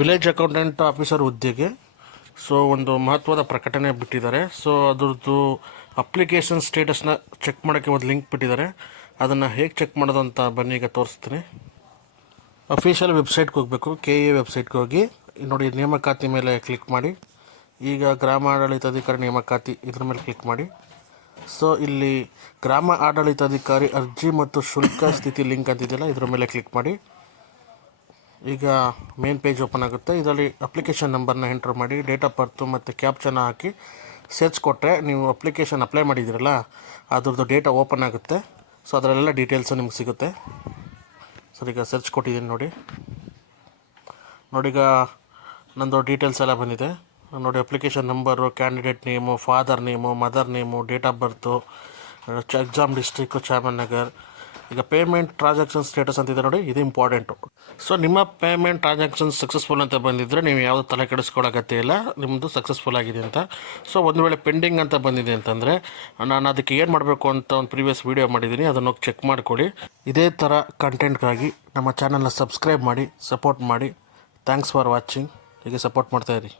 Village accountant officer ಹುದ್ದೆಗೆ ಒಂದು ಮಹತ್ವದ ಪ್ರಕಟಣೆ ಬಿಟ್ಟಿದ್ದಾರೆ. ಅದರದ್ದು ಅಪ್ಲಿಕೇಶನ್ ಸ್ಟೇಟಸ್ನ ಚೆಕ್ ಮಾಡೋಕ್ಕೆ ಒಂದು ಲಿಂಕ್ ಬಿಟ್ಟಿದ್ದಾರೆ. ಅದನ್ನು ಹೇಗೆ ಚೆಕ್ ಮಾಡೋದು ಅಂತ ಬನ್ನಿ ಈಗ ತೋರಿಸ್ತೀನಿ. ಅಫಿಷಿಯಲ್ ವೆಬ್ಸೈಟ್ಗೆ ಹೋಗಬೇಕು. KA ವೆಬ್ಸೈಟ್ಗೆ ಹೋಗಿ ನೋಡಿ, ನೇಮಕಾತಿ ಮೇಲೆ ಕ್ಲಿಕ್ ಮಾಡಿ. ಈಗ ಗ್ರಾಮ ಆಡಳಿತಾಧಿಕಾರಿ ನೇಮಕಾತಿ ಇದ್ರ ಮೇಲೆ ಕ್ಲಿಕ್ ಮಾಡಿ. ಇಲ್ಲಿ ಗ್ರಾಮ ಆಡಳಿತಾಧಿಕಾರಿ ಅರ್ಜಿ ಮತ್ತು ಶುಲ್ಕ ಸ್ಥಿತಿ ಲಿಂಕ್ ಅಂತಿದೆಯಲ್ಲ, ಇದ್ರ ಮೇಲೆ ಕ್ಲಿಕ್ ಮಾಡಿ. ಈಗ ಮೇನ್ ಪೇಜ್ ಓಪನ್ ಆಗುತ್ತೆ. ಇದರಲ್ಲಿ ಅಪ್ಲಿಕೇಶನ್ ನಂಬರ್ನ ಎಂಟ್ರ್ ಮಾಡಿ, ಡೇಟ್ ಆಫ್ ಬರ್ತು ಮತ್ತು ಕ್ಯಾಪ್ಚನ ಹಾಕಿ ಸರ್ಚ್ ಕೊಟ್ಟರೆ ನೀವು ಅಪ್ಲಿಕೇಶನ್ ಅಪ್ಲೈ ಮಾಡಿದ್ದೀರಲ್ಲ ಅದ್ರದ್ದು ಡೇಟಾ ಓಪನ್ ಆಗುತ್ತೆ. ಅದರಲ್ಲೆಲ್ಲ ಡೀಟೇಲ್ಸು ನಿಮ್ಗೆ ಸಿಗುತ್ತೆ. ಈಗ ಸರ್ಚ್ ಕೊಟ್ಟಿದ್ದೀನಿ ನೋಡಿ. ಈಗ ನಂದು ಡೀಟೇಲ್ಸ್ ಎಲ್ಲ ಬಂದಿದೆ ನೋಡಿ. Application number, candidate name, father name, mother name, date of birth, exam district Chamarajanagar. ಈಗ ಪೇಮೆಂಟ್ ಟ್ರಾನ್ಸಾಕ್ಷನ್ ಸ್ಟೇಟಸ್ ಅಂತಿದೆ ನೋಡಿ, ಇದು ಇಂಪಾರ್ಟೆಂಟು. ನಿಮ್ಮ ಪೇಮೆಂಟ್ ಟ್ರಾನ್ಸಾಕ್ಷನ್ ಸಕ್ಸಸ್ಫುಲ್ ಅಂತ ಬಂದಿದ್ದರೆ ನೀವು ಯಾವುದು ತಲೆ ಕೆಡಿಸ್ಕೊಳ್ಳೋಗತ್ತೆ ಇಲ್ಲ, ನಿಮ್ಮದು ಸಕ್ಸಸ್ಫುಲ್ ಆಗಿದೆ ಅಂತ. ಒಂದು ವೇಳೆ ಪೆಂಡಿಂಗ್ ಅಂತ ಬಂದಿದೆ ಅಂತಂದರೆ ನಾನು ಅದಕ್ಕೆ ಏನು ಮಾಡಬೇಕು ಅಂತ ಒಂದು ಪ್ರೀವಿಯಸ್ ವೀಡಿಯೋ ಮಾಡಿದ್ದೀನಿ, ಅದನ್ನು ಚೆಕ್ ಮಾಡ್ಕೊಳ್ಳಿ. ಇದೇ ಥರ ಕಂಟೆಂಟ್ಗಾಗಿ ನಮ್ಮ ಚಾನಲ್ನ ಸಬ್ಸ್ಕ್ರೈಬ್ ಮಾಡಿ, ಸಪೋರ್ಟ್ ಮಾಡಿ. Thanks for watching. ಹೀಗೆ ಸಪೋರ್ಟ್ ಮಾಡ್ತಾಯಿರಿ.